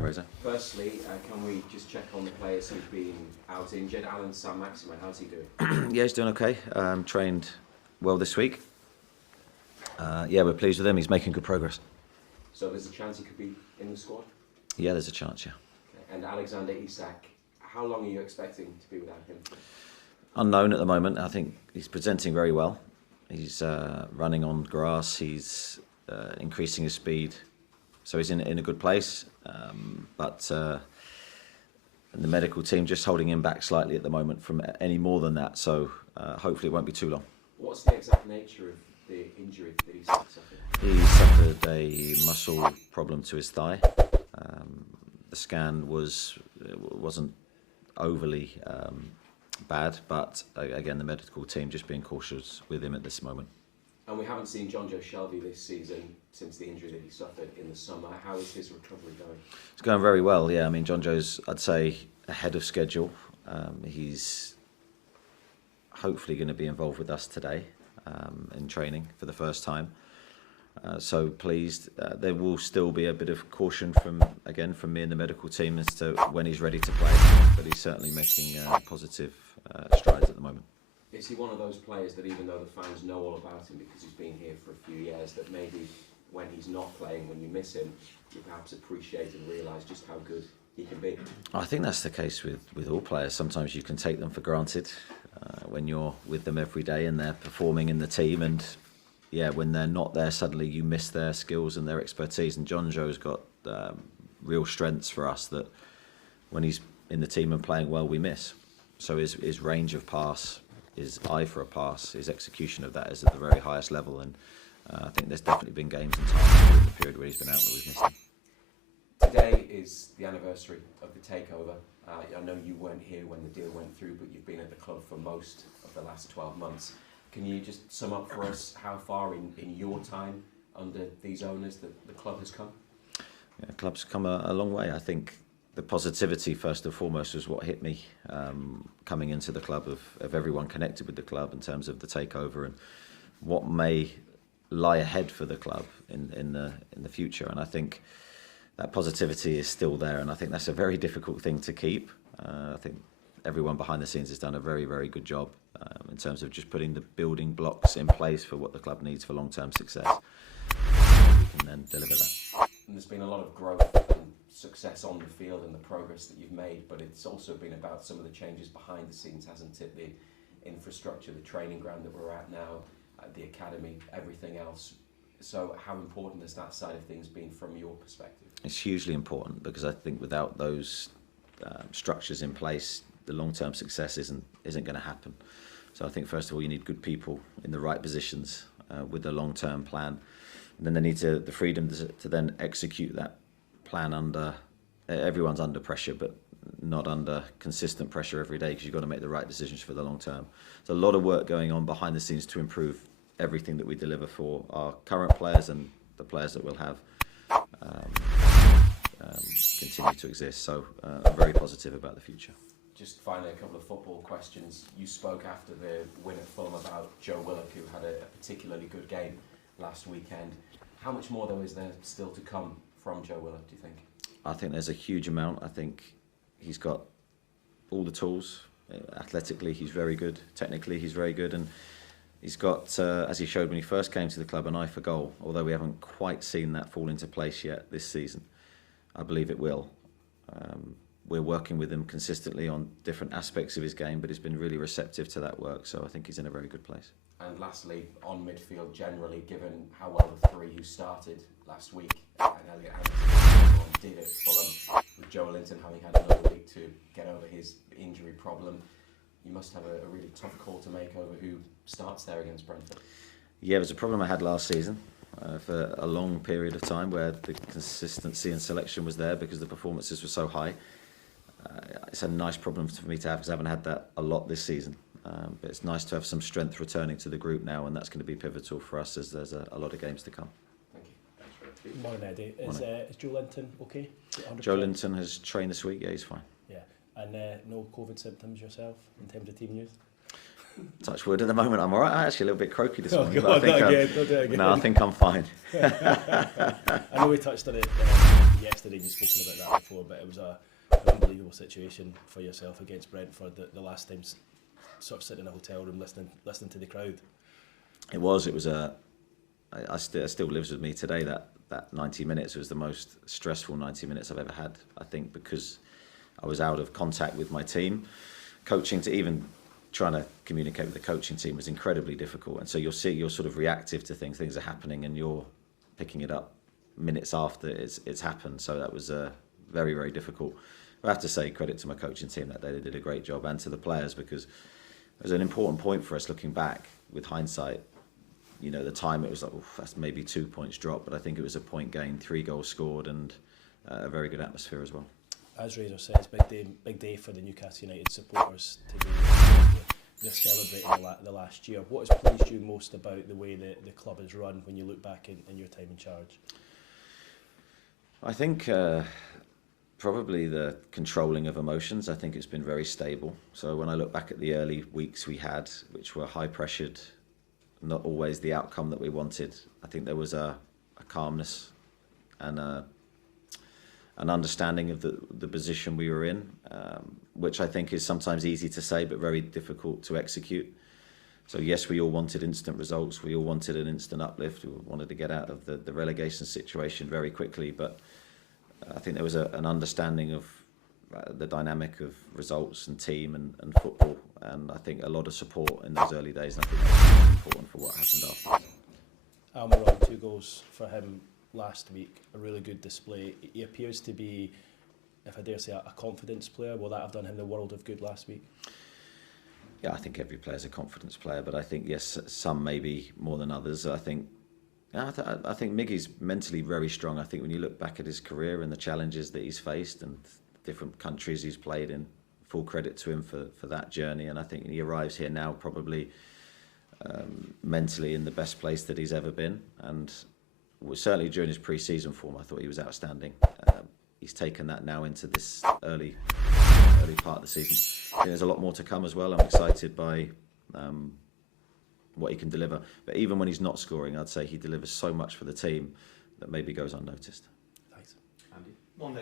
Rosa. Firstly, can we just check on the players who've been out injured? Alan Saint-Maximin, how's he doing? Yeah, he's doing okay. Trained well this week. Yeah, we're pleased with him. He's making good progress. So there's a chance he could be in the squad? Yeah, there's a chance, yeah. Okay. And Alexander Isak, how long are you expecting to be without him? Unknown at the moment. I think he's presenting very well. He's running on grass. He's increasing his speed. So he's in a good place. But the medical team just holding him back slightly at the moment from any more than that. So hopefully it won't be too long. What's the exact nature of the injury that he suffered? He suffered a muscle problem to his thigh. The scan wasn't overly bad, but again, the medical team just being cautious with him at this moment. And we haven't seen Jonjo Shelby this season since the injury that he suffered in the summer. How is his recovery going? It's going very well, yeah. I mean, Jonjo's, I'd say, ahead of schedule. He's hopefully going to be involved with us today in training for the first time. So pleased. There will still be a bit of caution from me and the medical team as to when he's ready to play, but he's certainly making positive strides at the moment. Is he one of those players that even though the fans know all about him because he's been here for a few years, that maybe when he's not playing, when you miss him, you perhaps appreciate and realise just how good he can be? I think that's the case with all players. Sometimes you can take them for granted when you're with them every day and they're performing in the team, and yeah, when they're not there, suddenly you miss their skills and their expertise. And Jonjo's got real strengths for us that when he's in the team and playing well, we miss. So his range of pass, his eye for a pass, his execution of that is at the very highest level. And I think there's definitely been games and times during the period where he's been out where we've missed him. Today is the anniversary of the takeover. I know you weren't here when the deal went through, but you've been at the club for most of the last 12 months. Can you just sum up for us how far in your time under these owners that the club has come? Yeah, the club's come a long way. I think the positivity, first and foremost, was what hit me coming into the club of everyone connected with the club in terms of the takeover and what may lie ahead for the club in the future. And I think that positivity is still there, and I think that's a very difficult thing to keep. I think everyone behind the scenes has done a very, very good job in terms of just putting the building blocks in place for what the club needs for long-term success. We can then deliver that. And there's been a lot of growth and success on the field and the progress that you've made, but it's also been about some of the changes behind the scenes, hasn't it? The infrastructure, the training ground that we're at now, the academy, everything else. So how important has that side of things been from your perspective? It's hugely important, because I think without those structures in place, the long-term success isn't going to happen. So I think first of all you need good people in the right positions with a long-term plan, and then they need the freedom to then execute that plan under everyone's under pressure, but not under consistent pressure every day, because you've got to make the right decisions for the long term. There's a lot of work going on behind the scenes to improve everything that we deliver for our current players and the players that we'll have continue to exist. So I'm very positive about the future. Just finally, a couple of football questions. You spoke after the win at Fulham about Joe Willock, who had a particularly good game last weekend. How much more, though, is there still to come from Joe Willock, do you think? I think there's a huge amount. I think he's got all the tools. Athletically, he's very good. Technically, he's very good. And he's got, as he showed when he first came to the club, an eye for goal. Although we haven't quite seen that fall into place yet this season. I believe it will. We're working with him consistently on different aspects of his game, but he's been really receptive to that work, so I think he's in a very good place. And lastly, on midfield generally, given how well the three who started last week, and Elliot Anderson did at Fulham, with Joe Linton having had another week to get over his injury problem, you must have a really tough call to make over who starts there against Brentford. Yeah, it was a problem I had last season. For a long period of time where the consistency and selection was there because the performances were so high. It's a nice problem for me to have because I haven't had that a lot this season. But it's nice to have some strength returning to the group now, and that's going to be pivotal for us as there's a lot of games to come. Thank you. Morning, Eddie. Is Joe Linton okay? 100%? Joe Linton has trained this week. Yeah, he's fine. Yeah, and no COVID symptoms yourself in terms of team news? Touch wood at the moment, I'm all right. I'm actually a little bit croaky this morning. God, not again. No, I think I'm fine. I know we touched on it yesterday, and you've spoken about that before, but it was an unbelievable situation for yourself against Brentford. The last time, sort of sitting in a hotel room listening to the crowd. It was it still lives with me today. That 90 minutes was the most stressful 90 minutes I've ever had. I think because I was out of contact with my team, coaching to even trying to communicate with the coaching team was incredibly difficult. And so you're sort of reactive to things are happening, and you're picking it up minutes after it's happened. So that was very, very difficult. I have to say credit to my coaching team that day. They did a great job, and to the players, because it was an important point for us looking back with hindsight. You know, the time it was like, that's maybe 2 points drop, but I think it was a point gain, 3 goals scored, and a very good atmosphere as well. As Razor says, big day for the Newcastle United supporters today. They're celebrating the last year. What has pleased you most about the way that the club is run when you look back in your time in charge? I think probably the controlling of emotions. I think it's been very stable. So when I look back at the early weeks we had, which were high pressured, not always the outcome that we wanted, I think there was a calmness and an understanding of the position we were in, which I think is sometimes easy to say but very difficult to execute. So yes, we all wanted instant results, we all wanted an instant uplift, we wanted to get out of the relegation situation very quickly, but I think there was an understanding of the dynamic of results and team and football, and I think a lot of support in those early days, and I think that was important for what happened after. Almirón, 2 goals for him last week, a really good display. He appears to be, if I dare say, a confidence player. Will that have done him the world of good last week? Yeah, I think every player's a confidence player, but I think, yes, some maybe more than others. I think Miggy's mentally very strong. I think when you look back at his career and the challenges that he's faced and different countries he's played in, full credit to him for that journey. And I think he arrives here now probably mentally in the best place that he's ever been. And certainly during his pre-season form, I thought he was outstanding. He's taken that now into this early part of the season. I think there's a lot more to come as well. I'm excited by what he can deliver. But even when he's not scoring, I'd say he delivers so much for the team that maybe goes unnoticed. Thanks. Andy. One